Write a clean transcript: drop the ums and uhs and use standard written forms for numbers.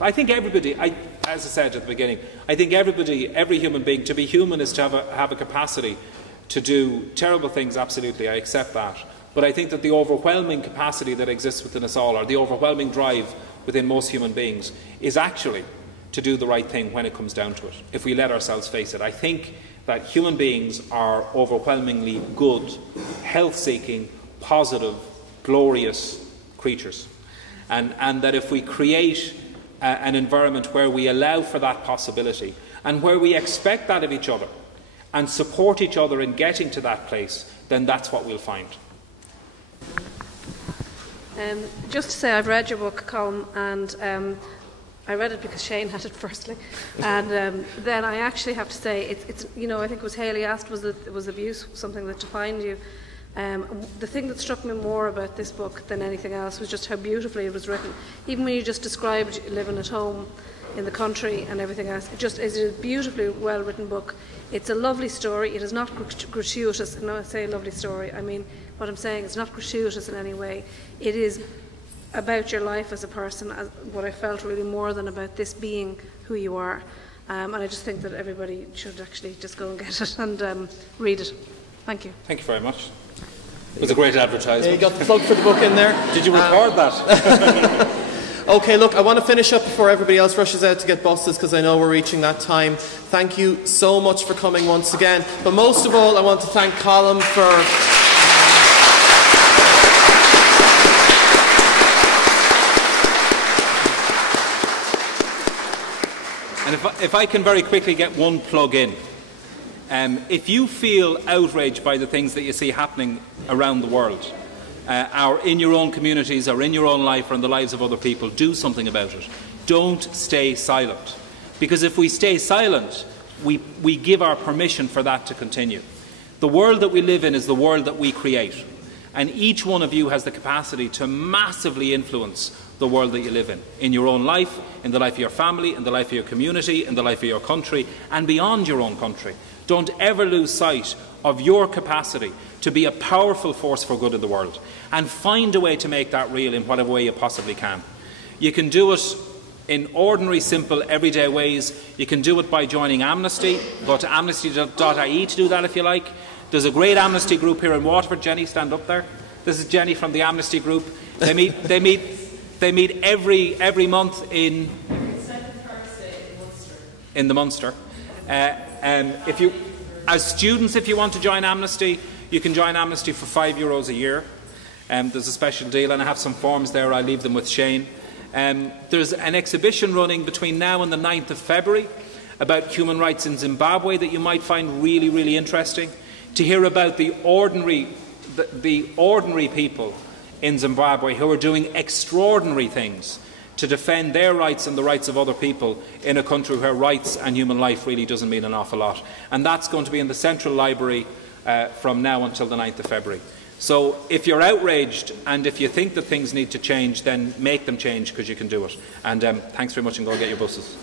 I think everybody, as I said at the beginning, I think every human being, to be human is to have a capacity to do terrible things, absolutely, I accept that. But I think that the overwhelming capacity that exists within us all, or the overwhelming drive within most human beings, is actually to do the right thing when it comes down to it, if we let ourselves face it. I think that human beings are overwhelmingly good, health-seeking, positive, glorious creatures. And that if we create an environment where we allow for that possibility, and where we expect that of each other, and support each other in getting to that place, then that's what we'll find. Just to say, I've read your book, Colm, and I read it because Shane had it firstly, and then I actually have to say, it's you know, I think it was Haley asked, was abuse something that defined you? The thing that struck me more about this book than anything else was just how beautifully it was written. Even when you just described living at home in the country and everything else, it just is a beautifully well written book. It's a lovely story. It is not gratuitous. And when I say lovely story, I mean what I'm saying. It's not gratuitous in any way. It is about your life as a person, as what I felt really more than about this being who you are. And I just think that everybody should actually just go and get it and read it. Thank you. Thank you very much. It was a great advertisement. Yeah, you got the plug for the book in there. Did you record that? Okay, look, I want to finish up before everybody else rushes out to get buses, because I know we're reaching that time. Thank you so much for coming once again. But most of all, I want to thank Colm for... And if I can very quickly get one plug in. If you feel outraged by the things that you see happening around the world, or in your own communities, or in your own life, or in the lives of other people, do something about it. Don't stay silent. Because if we stay silent, we give our permission for that to continue. The world that we live in is the world that we create. And each one of you has the capacity to massively influence the world that you live in your own life, in the life of your family, in the life of your community, in the life of your country, and beyond your own country. Don't ever lose sight of your capacity to be a powerful force for good in the world, and find a way to make that real in whatever way you possibly can. You can do it in ordinary, simple, everyday ways. You can do it by joining Amnesty. Go to amnesty.ie to do that if you like. There's a great Amnesty group here in Waterford. Jenny, stand up there. This is Jenny from the Amnesty group. They meet every month in the Munster. If you, as students, if you want to join Amnesty, you can join Amnesty for €5 a year. There's a special deal, and I have some forms there. I'll leave them with Shane. There's an exhibition running between now and the 9th of February about human rights in Zimbabwe that you might find really, really interesting. To hear about the ordinary people in Zimbabwe who are doing extraordinary things to defend their rights and the rights of other people in a country where rights and human life really doesn't mean an awful lot. And that's going to be in the Central Library from now until the 9th of February. So if you're outraged and if you think that things need to change, then make them change, because you can do it. And thanks very much, and go and get your buses.